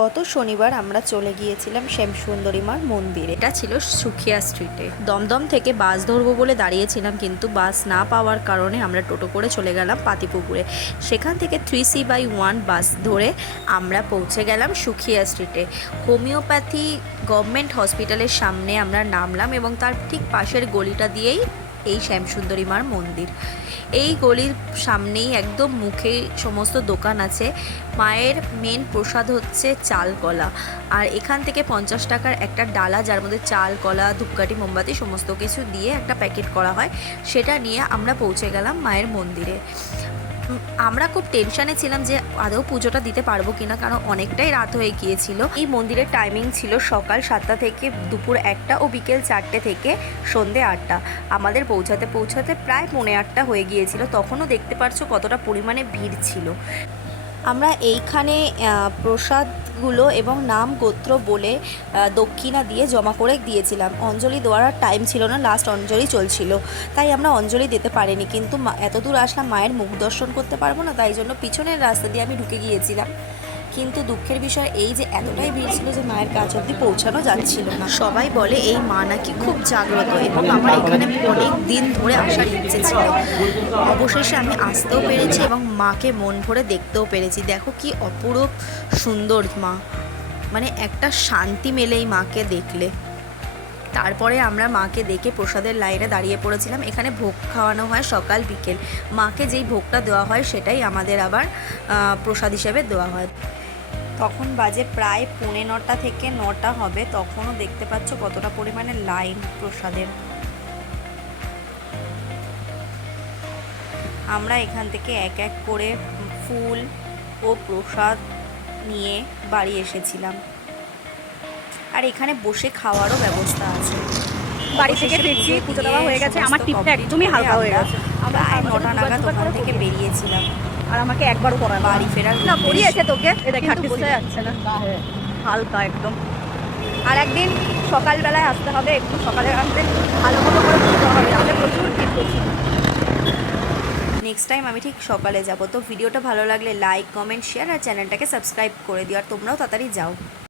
গত শনিবার আমরা চলে গিয়েছিলাম শ্যামসুন্দরী মার মন্দিরে। এটা ছিল সুখিয়া স্ট্রিটে। দমদম থেকে বাস ধরবো বলে দাঁড়িয়েছিলাম, কিন্তু বাস না পাওয়ার কারণে আমরা টোটো করে চলে গেলাম পাতিপুকুরে। সেখান থেকে 3C/1 বাস ধরে আমরা পৌঁছে গেলাম সুখিয়া স্ট্রিটে। হোমিওপ্যাথি গভর্নমেন্ট হসপিটালের সামনে আমরা নামলাম এবং তার ঠিক পাশের গলিটা দিয়েই এই শ্যামসুন্দরী মার মন্দির। এই গলির সামনেই একদম মুখে সমস্ত দোকান আছে। মায়ের মেন প্রসাদ হচ্ছে চাল কলা, আর এখান থেকে 50 টাকার একটা ডালা, যার মধ্যে চাল কলা ধূপকাঠি মোমবাতি সমস্ত কিছু দিয়ে একটা প্যাকেট করা হয়, সেটা নিয়ে আমরা পৌঁছে গেলাম মায়ের মন্দিরে। আমরা খুব টেনশানে ছিলাম যে আদৌ পুজোটা দিতে পারবো কিনা, কারণ অনেকটাই রাত হয়ে গিয়েছিল। এই মন্দিরের টাইমিং ছিল সকাল 7টা থেকে দুপুর 1টা ও বিকেল 4টে থেকে সন্ধে 8টা। আমাদের পৌঁছাতে পৌঁছাতে প্রায় 8:45 হয়ে গিয়েছিল। তখনও দেখতে পারছো কতটা পরিমাণে ভিড় ছিল। আমরা এইখানে প্রসাদগুলো এবং নাম গোত্র বলে দক্ষিণা দিয়ে জমা করে দিয়েছিলাম। অঞ্জলি দেওয়ার টাইম ছিল না, লাস্ট অঞ্জলি চলছিল, তাই আমরা অঞ্জলি দিতে পারিনি। কিন্তু এত দূর আসলাম, মায়ের মুখ দর্শন করতে পারবো না, তাই জন্য পিছনের রাস্তা দিয়ে আমি ঢুকে গিয়েছিলাম। কিন্তু দুঃখের বিষয় এই যে এতটাই ভিড় ছিল যে মায়ের কাছে অবধি পৌঁছানো যাচ্ছিল না। সবাই বলে এই মা নাকি খুব জাগ্রত, এবং আমার এখানে অনেক দিন ধরে আসার ইচ্ছে ছিল। অবশেষে আমি আসতেও পেরেছি এবং মাকে মন ভরে দেখতেও পেরেছি। দেখো কি অপরূপ সুন্দর মা, মানে একটা শান্তি মেলে এই মাকে দেখলে। তারপরে আমরা মাকে দেখে প্রসাদের লাইনে দাঁড়িয়ে পড়েছিলাম। এখানে ভোগ খাওয়ানো হয় সকাল বিকেল। মাকে যেই ভোগটা দেওয়া হয় সেটাই আমাদের আবার প্রসাদ হিসেবে দেওয়া হয়। তখন বাজে প্রায় 9:45 থেকে 9টা হবে। তখনও দেখতে পাচ্ছ কতটা পরিমাণে লাইন প্রসাদের। আমরা এখান থেকে এক এক করে ফুল ও প্রসাদ নিয়ে বাড়ি এসেছিলাম, আর এখানে বসে খাওয়ারও ব্যবস্থা আছে। বাড়ি থেকে ফিরছি, পুজো দেওয়া হয়ে গেছে, আমার টিপটা একদমই হালকা হয়ে গেছে। আমরা 9টা নাগাদ ওখান থেকে বেরিয়েছিলাম। আর আমাকে একবারও করায় বাড়ি ফেরার না, পড়িয়েছে তোকে, কিন্তু বোঝা যাচ্ছে না, হালকা একদম। আর একদিন সকালবেলায় আসতে হবে, একটু সকালে আসতে ভালো মতো করে পুজো হবে, আমাদের প্রচুর ভিড় করছি। নেক্সট টাইম আমি ঠিক সকালে যাব। তো ভিডিওটা ভালো লাগলে লাইক কমেন্ট শেয়ার আর চ্যানেলটাকে সাবস্ক্রাইব করে দিও, আর তোমরাও তাড়াতাড়ি যাও।